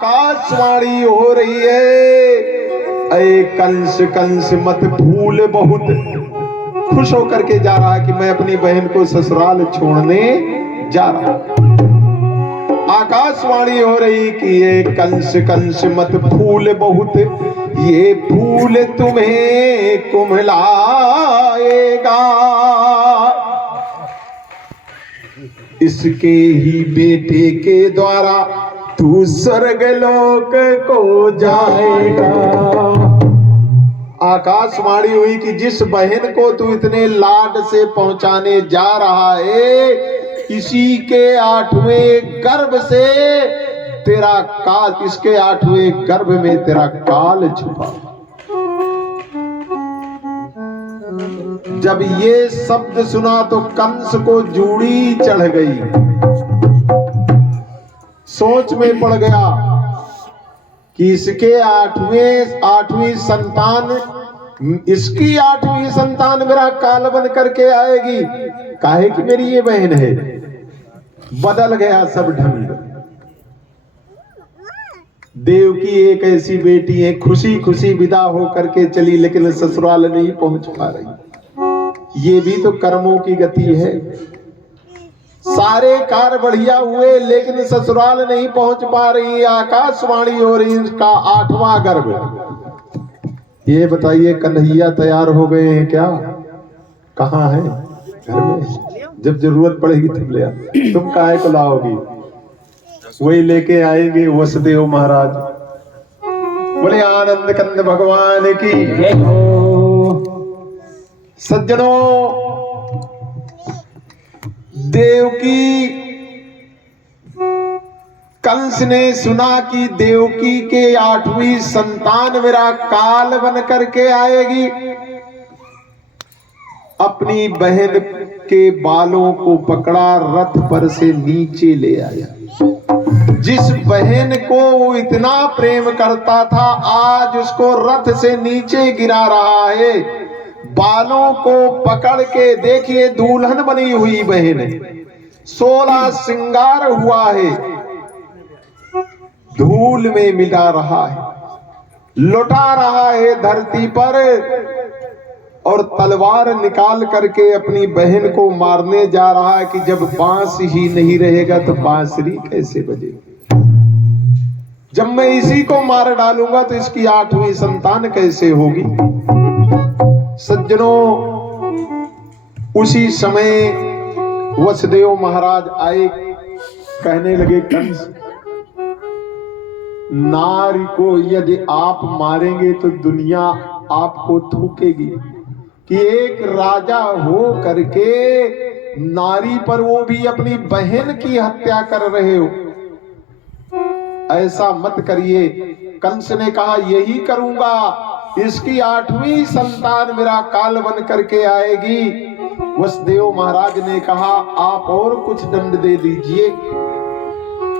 आकाशवाणी हो रही है, अरे कंस कंस मत भूल। बहुत खुश होकर के जा रहा है कि मैं अपनी बहन को ससुराल छोड़ने जा रहा हूं। आकाशवाणी हो रही कि ये कंस कंस मत भूल बहुत, ये फूल तुम्हें कुम्हलाएगा। इसके ही बेटे के द्वारा तू स्वर्ग लोक को जाएगा। आकाशवाणी हुई कि जिस बहन को तू इतने लाड से पहुंचाने जा रहा है, इसी के 8वें गर्भ से तेरा काल, इसके 8वें गर्भ में तेरा काल छुपा। जब ये शब्द सुना तो कंस को जूड़ी चढ़ गई, सोच में पड़ गया कि इसके 8वीं संतान, इसकी 8वीं संतान मेरा काल बन करके आएगी। काहे कि मेरी ये बहन है। बदल गया सब ढंग। देव की एक ऐसी बेटी है, खुशी खुशी विदा होकर के चली, लेकिन ससुराल नहीं पहुंच पा रही। ये भी तो कर्मों की गति है। सारे कार्य बढ़िया हुए लेकिन ससुराल नहीं पहुंच पा रही। आकाशवाणी हो रही इसका 8वां गर्भ। ये बताइए कन्हैया तैयार हो गए हैं क्या? कहाँ है? घर में। जब जरूरत पड़ेगी तब ले आ। तुम काहे को लाओगी? वही लेके आएंगे वसुदेव महाराज। बोले आनंद कंद भगवान की जय हो। सज्जनों, देवकी, कंस ने सुना कि देवकी के 8वीं संतान मेरा काल बन करके आएगी। अपनी बहन के बालों को पकड़ा, रथ पर से नीचे ले आया। जिस बहन को वो इतना प्रेम करता था, आज उसको रथ से नीचे गिरा रहा है। बालों को पकड़ के देखिए, दुल्हन बनी हुई बहन, 16 श्रृंगार हुआ है, धूल में मिला रहा है, लुटा रहा है धरती पर, और तलवार निकाल करके अपनी बहन को मारने जा रहा है कि जब बांस ही नहीं रहेगा तो बांसुरी कैसे बजेगी? जब मैं इसी को मार डालूंगा तो इसकी 8वीं संतान कैसे होगी? सज्जनों, उसी समय वसुदेव महाराज आए, कहने लगे कंस, नारी को यदि आप मारेंगे तो दुनिया आपको थूकेगी कि एक राजा हो करके नारी पर, वो भी अपनी बहन की हत्या कर रहे हो। ऐसा मत करिए। कंस ने कहा यही करूंगा, इसकी 8वीं संतान मेरा काल बन करके आएगी। वसुदेव महाराज ने कहा आप और कुछ दंड दे दीजिए।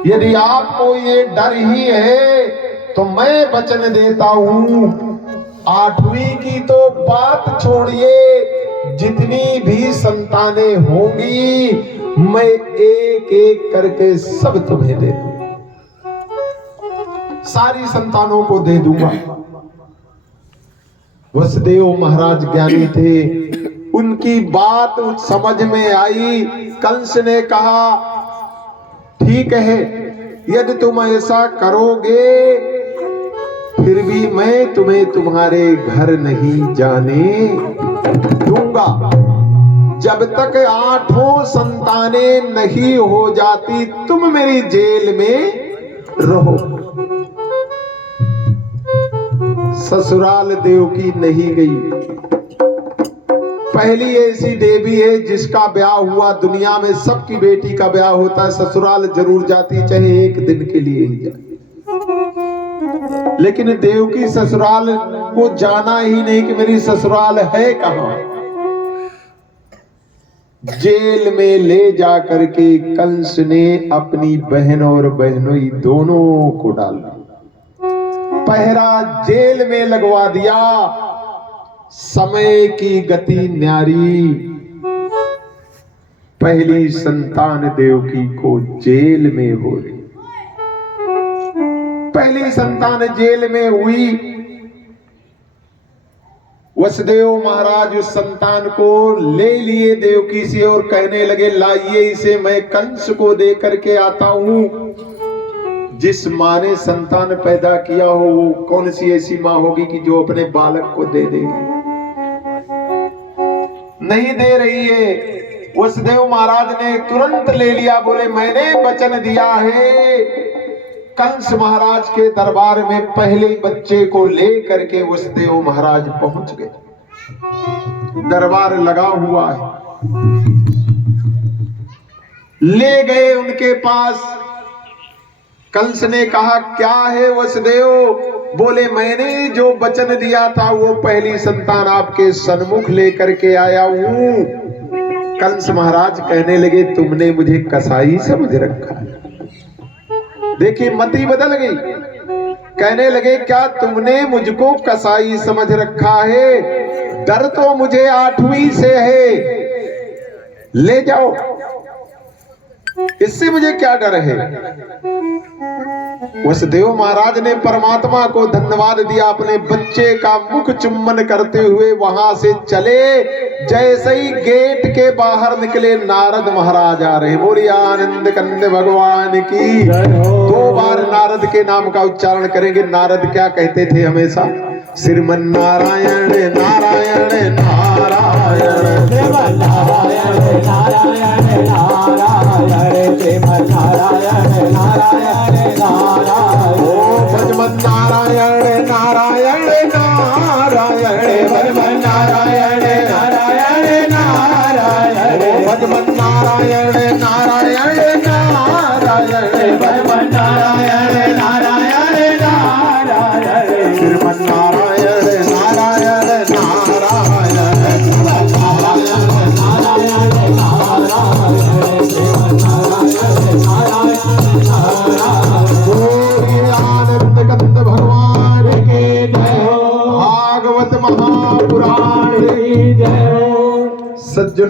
यदि आपको ये डर ही है तो मैं वचन देता हूं, 8वीं की तो बात छोड़िए, जितनी भी संतानें होंगी मैं एक एक करके सब तुम्हें दे दूंगा, सारी संतानों को दे दूंगा। वसुदेव महाराज ज्ञानी थे, उनकी बात समझ में आई। कंस ने कहा ठीक है, यदि तुम ऐसा करोगे फिर भी मैं तुम्हें तुम्हारे घर नहीं जाने दूंगा। जब तक 8 संतानें नहीं हो जाती तुम मेरी जेल में रहो। ससुराल देवकी नहीं गई। पहली ऐसी देवी है जिसका ब्याह हुआ, दुनिया में सबकी बेटी का ब्याह होता है, ससुराल जरूर जाती, चाहे एक दिन के लिए ही जाए। लेकिन देवकी ससुराल को जाना ही नहीं कि मेरी ससुराल है कहां। जेल में ले जाकर के कंस ने अपनी बहन और बहनोई दोनों को डाल दिया, पहरा जेल में लगवा दिया। समय की गति न्यारी, पहली संतान देवकी को जेल में हो रही। पहली संतान जेल में हुई, वसुदेव महाराज उस संतान को ले लिए देवकी से और कहने लगे, लाइए इसे मैं कंस को दे करके आता हूं। जिस माँ ने संतान पैदा किया हो वो कौन सी ऐसी माँ होगी कि जो अपने बालक को दे देगी? नहीं दे रही है। वसुदेव महाराज ने तुरंत ले लिया, बोले मैंने वचन दिया है। कंस महाराज के दरबार में पहले बच्चे को ले करके वसुदेव महाराज पहुंच गए। दरबार लगा हुआ है, ले गए उनके पास। कंस ने कहा, क्या है वसुदेव? बोले मैंने जो वचन दिया था वो पहली संतान आपके सन्मुख लेकर के आया हूं। कंस महाराज कहने लगे, तुमने मुझे कसाई समझ रखा है। देखिए मति बदल गई। कहने लगे, क्या तुमने मुझको कसाई समझ रखा है? डर तो मुझे 8वीं से है, ले जाओ, इससे मुझे क्या डर है? वसुदेव महाराज ने परमात्मा को धन्यवाद दिया, अपने बच्चे का मुख चुम्बन करते हुए वहां से चले। जैसे ही गेट के बाहर निकले, नारद महाराज आ रहे। बोलिए आनंद कंद भगवान की। 2 बार नारद के नाम का उच्चारण करेंगे। नारद क्या कहते थे हमेशा? श्रीमन नारायण नारायण नारायण, श्रीमन नारायण नारायण नारायण, श्रीमन नारायण नारायण नारायण, ओ भजमन नारायण नारायण नारायण, भजमन नारायण नारायण नारायण, ओ भजमन नारायण नारायण नारायण, भजमन नारायण नारायण नारायण, श्रीमन नारायण नारायण नारायण, श्रीमन नारायण नारायण नारायण, श्रीमन नारायण नारायण नारायण। बोलिए आनंद कंद भगवान के जय हो, भागवत महापुराण की जय हो। सज्जनों